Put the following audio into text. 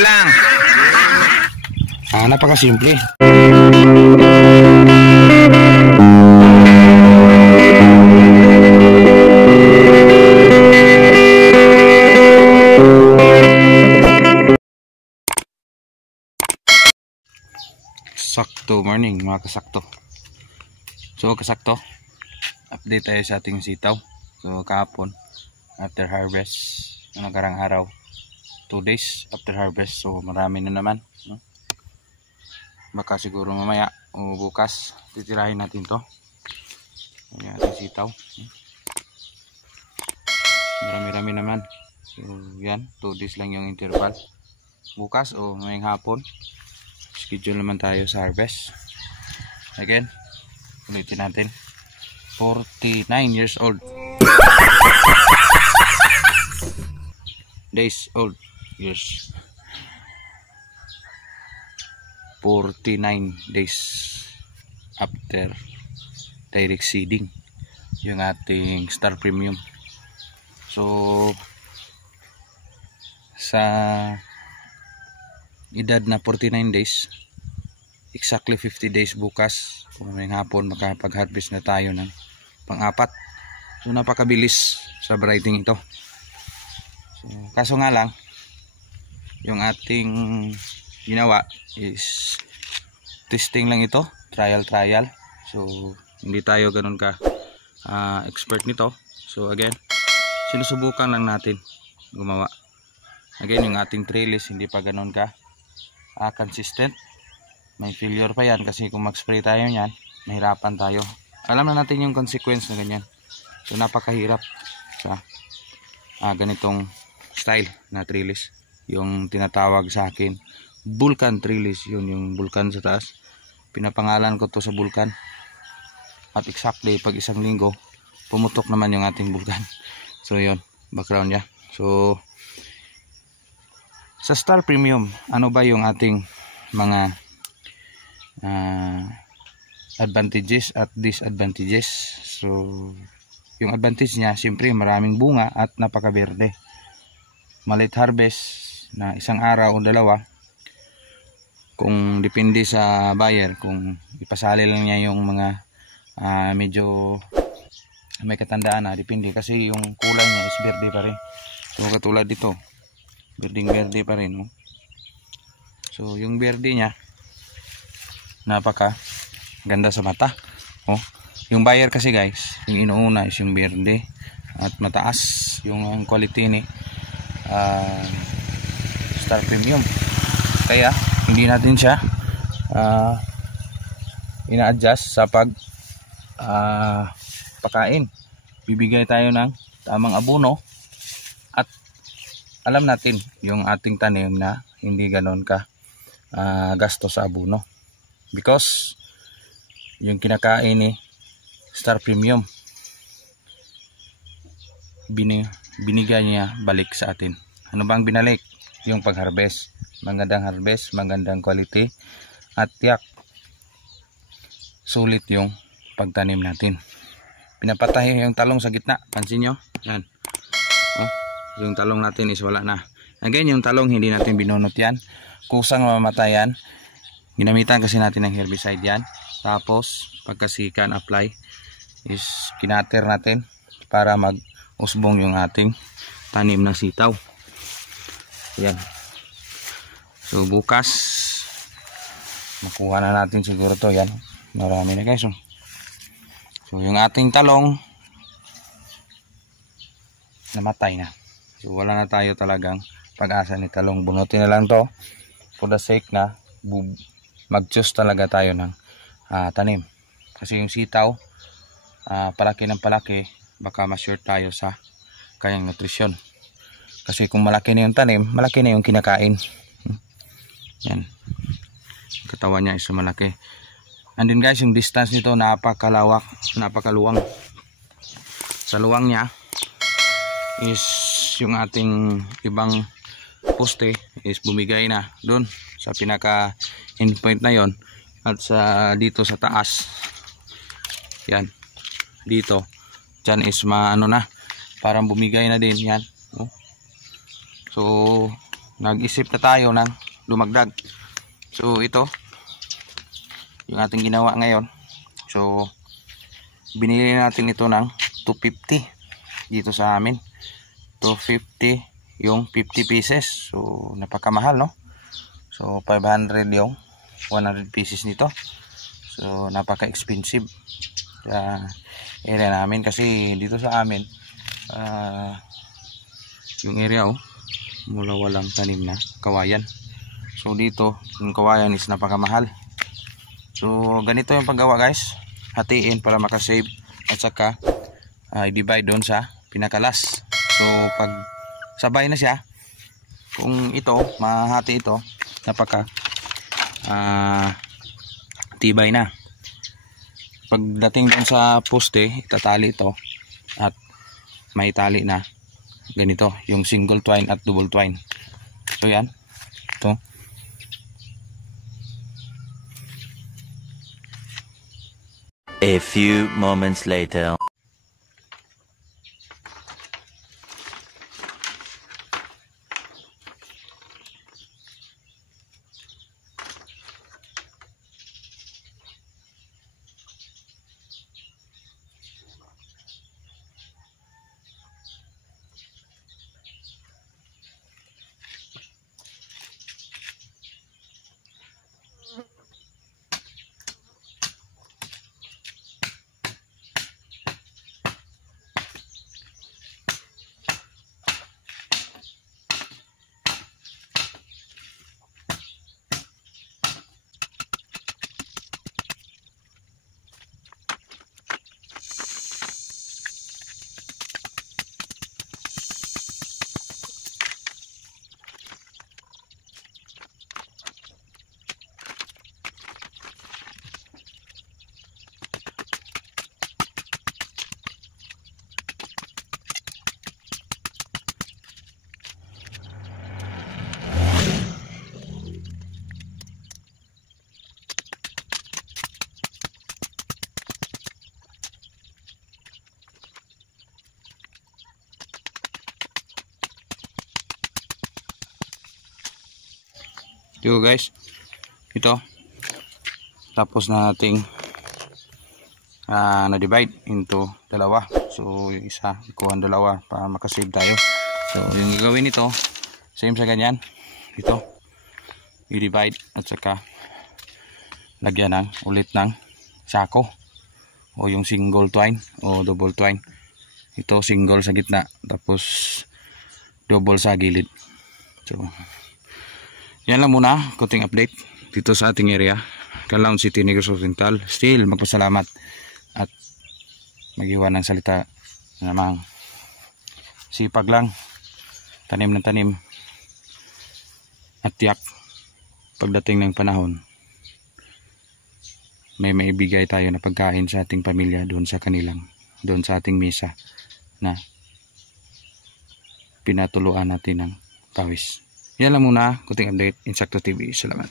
lang. Napakasimple. Sakto morning mga kasakto. So kasakto, update tayo sa ating sitaw. So kahapon after harvest, nakarang araw, 2 days after harvest. So marami na naman, no? Baka siguro mamaya o bukas titirahin natin to. Ayan, ating sitaw. Marami naman. So yan, 2 days lang yung interval. Bukas o ngayong hapon schedule naman tayo sa harvest. Again, ulitin natin. 49 years old. Days old. Years. 49 days after direct seeding yung ating Star Premium. So sa edad na 49 days, exactly 50 days bukas kung ngayong hapon makapag-harvest na tayo ng pang-apat. So napakabilis sa variety ito. So, kaso nga lang yung ating ginawa is testing lang ito, trial. So hindi tayo ganun ka expert nito. So again, sinusubukan lang natin gumawa. Again, yung ating trellis hindi pa ganun ka consistent. May failure pa yan kasi kung mag-spray tayo yan, mahirapan tayo. Alam na natin yung consequence na ganyan. So napakahirap sa ganitong style na trellis. Yung tinatawag sa akin Vulcan trellis, yun yung Vulcan sa taas. Pinapangalan ko to sa Vulcan. At exactly pag isang linggo pumutok naman yung ating Vulcan. So yun, background niya. So sa Star Premium, ano ba yung ating mga advantages at disadvantages? So yung advantage niya, siyempre maraming bunga at napakaberde. Maliit harvest na isang araw o dalawa, kung depende sa buyer, kung ipasali lang niya yung mga medyo may katandaan na, depende kasi yung kulay niya is berde pa rin. So katulad dito, berdeng-berde pa rin, no? So yung berde niya napaka ganda sa mata. Yung buyer kasi guys, yung inuuna is yung berde at mataas yung quality ni Star Premium. Kaya hindi natin siya ina-adjust sa pag pakain. Bibigay tayo ng tamang abono at alam natin yung ating tanim na hindi ganon ka gasto sa abono, because yung kinakain ni Star Premium binigay niya balik sa atin. Ano bang binalik? Yung pag-harvest, magandang harvest, magandang quality at tiyak sulit yung pagtanim natin. Pinapatay yung talong sa gitna, pansin nyo yan. Yung talong natin is wala na. Again, yung talong hindi natin binunot yan, kusang mamatayan. Ginamitan kasi natin ng herbicide yan. Tapos pagkasikan apply is kinater natin para mag-usbong yung ating tanim ng sitaw. Yan. So bukas makuha na natin siguro to. Yan, marami na guys. So yung ating talong namatay na. So wala na tayo talagang pag-asa ni talong. Bunutin na lang to for the sake na mag-choose talaga tayo ng tanim. Kasi yung sitaw palaki ng palaki, baka ma-short tayo sa kanyang nutrisyon. Kasi kung malaki na yung tanim, malaki na yung kinakain. Yan, katawan niya is malaki. And then guys, yung distance nito napakalawak, napakaluwang. Sa luwang niya is yung ating ibang poste is bumigay na doon sa pinaka endpoint na yon, at sa dito sa taas yan, dito dyan is maano na, parang bumigay na din yan. So nag-isip na tayo ng dumagdag. So ito yung ating ginawa ngayon. So binili natin ito ng 250 dito sa amin. 250 yung 50 pieces. So napakamahal, no? So 500 yung 100 pieces nito. So napaka-expensive sa area namin kasi dito sa amin yung area mula walang tanim na kawayan. So dito yung kawayan is napakamahal. So ganito yung paggawa, guys. Hatiin para makasave at saka i-divide doon sa pinakalas. So pag sabay na siya, kung ito mahati ito, napaka tibay na. Pagdating doon sa poste, itatali ito at may tali na ganito, yung single twine at double twine. So yan, ito. A few moments later. Yo guys, ito tapos na nating na-divide into dalawa. So yung isa ikuha dalawa para makasave tayo. So yung gagawin nito same sa ganyan, ito i-divide at saka lagyan ng ulit ng sako o yung single twine o double twine. Ito single sa gitna tapos double sa gilid. So yan lang muna, kunting update dito sa ating area, Calao City, Negros Occidental. Still magpasalamat at mag-iwan ng salita namang sipag lang, tanim ng tanim at tiyak pagdating ng panahon may maibigay tayo na pagkain sa ating pamilya doon sa kanilang, doon sa ating misa na pinatuluan natin ng pawis. Yan lang muna, kunting update, Insakto TV. Salamat.